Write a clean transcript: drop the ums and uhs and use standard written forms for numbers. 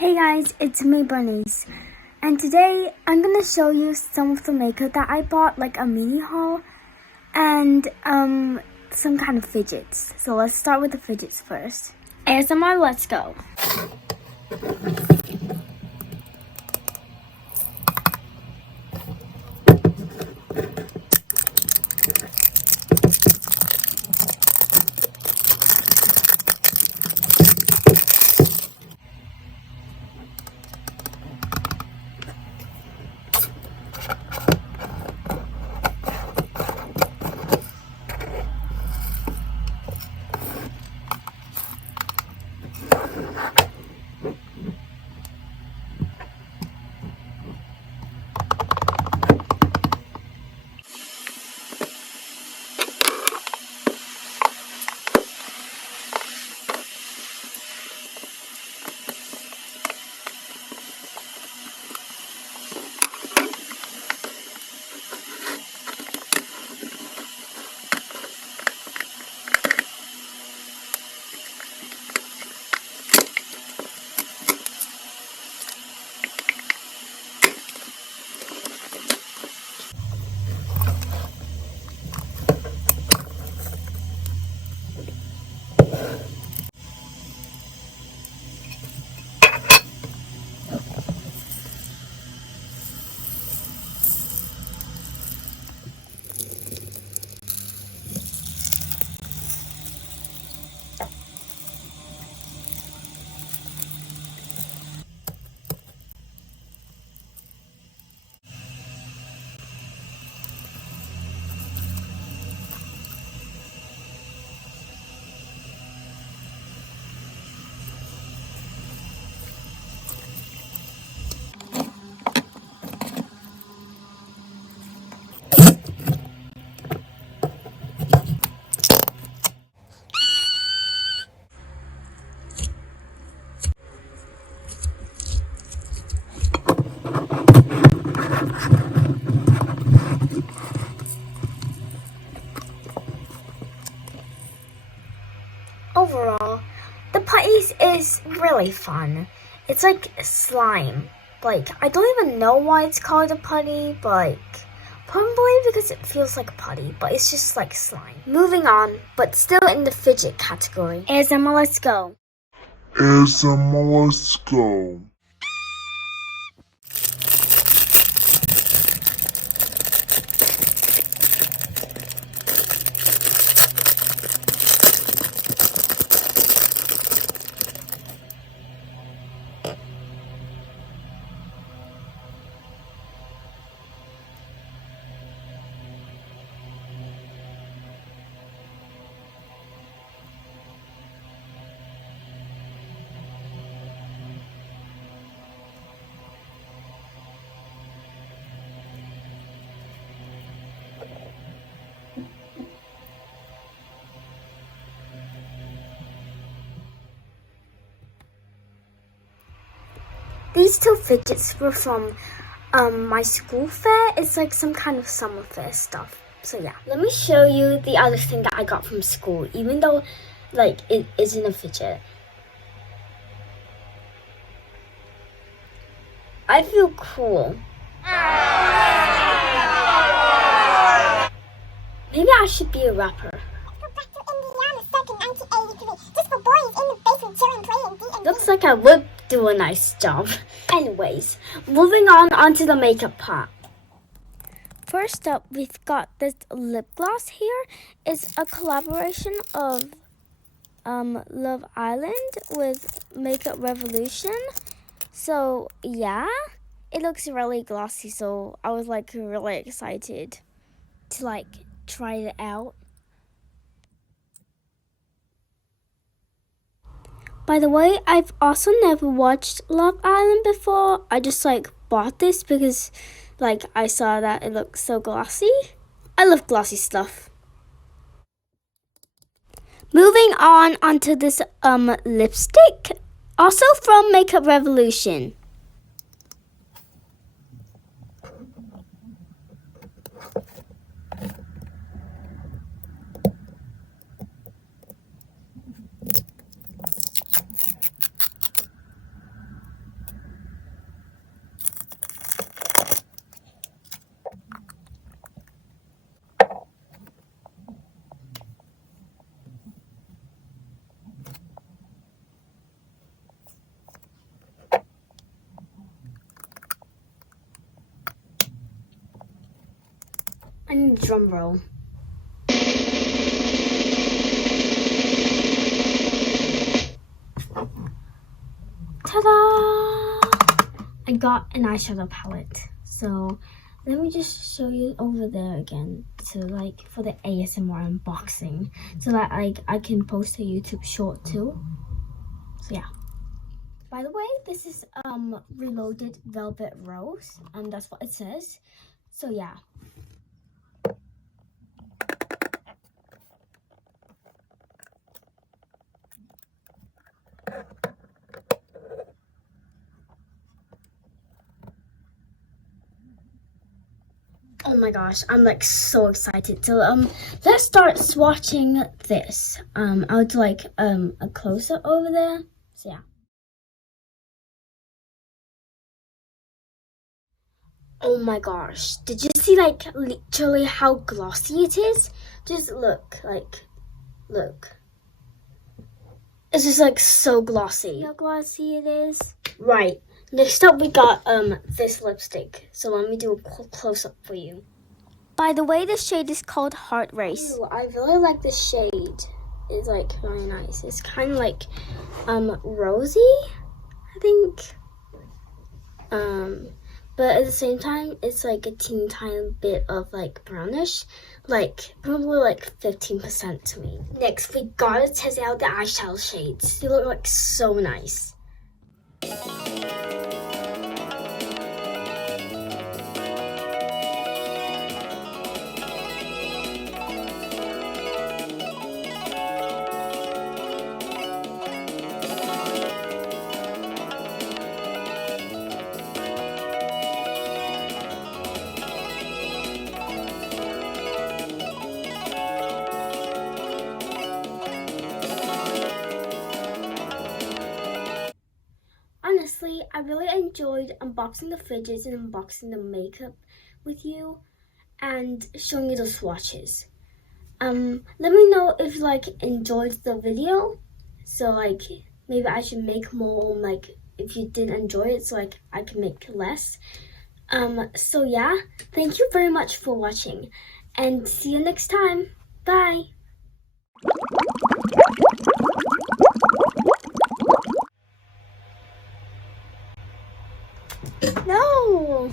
Hey guys, it's me Bernice, and today I'm gonna show you some of the makeup that I bought, like a mini haul, and some kind of fidgets. So let's start with the fidgets first. ASMR, let's go. Overall, the putties is really fun. It's like slime. Like, I don't even know why it's called a putty, but probably because it feels like a putty, but it's just like slime. Moving on, but still in the fidget category. ASMR, let's go. ASMR, let's go. These two fidgets were from my school fair. It's like some kind of summer fair stuff. So yeah, let me show you the other thing that I got from school, even though like it isn't a fidget. I feel cool. Maybe I should be a rapper. Looks like I would do a nice job. Anyways, moving on onto the makeup part. First up, we've got this lip gloss here. It's a collaboration of Love Island with Makeup Revolution. So yeah, it looks really glossy, so I was like really excited to like try it out. By the way, I've also never watched Love Island before. I just like bought this because like I saw that it looks so glossy. I love glossy stuff. Moving on onto this lipstick, also from Makeup Revolution. I need a drum roll. Ta-da! I got an eyeshadow palette. So let me just show you over there again. So like for the ASMR unboxing. So that I can post a YouTube short too. So yeah. By the way, this is Reloaded Velvet Rose. That's what it says. So yeah. Oh my gosh, I'm like so excited. So let's start swatching this. I'll do like a close-up over there. So yeah. Oh my gosh, did you see like literally how glossy it is? Just look. It's just like so glossy. See how glossy it is? Right. Next up we got this lipstick. So let me do a close-up for you. By the way, this shade is called Heart Race. Ooh, I really like this shade. It's like very nice. It's kind of like rosy, I think. But at the same time, it's like a teeny tiny bit of like brownish, like probably like 15% to me. Next, we gotta test out the eyeshadow shades. They look like so nice. Honestly, I really enjoyed unboxing the fidgets and unboxing the makeup with you and showing you the swatches. Let me know if you like enjoyed the video. So like maybe I should make more, like if you did enjoy it, so like I can make less. So yeah, thank you very much for watching and see you next time. Bye. No.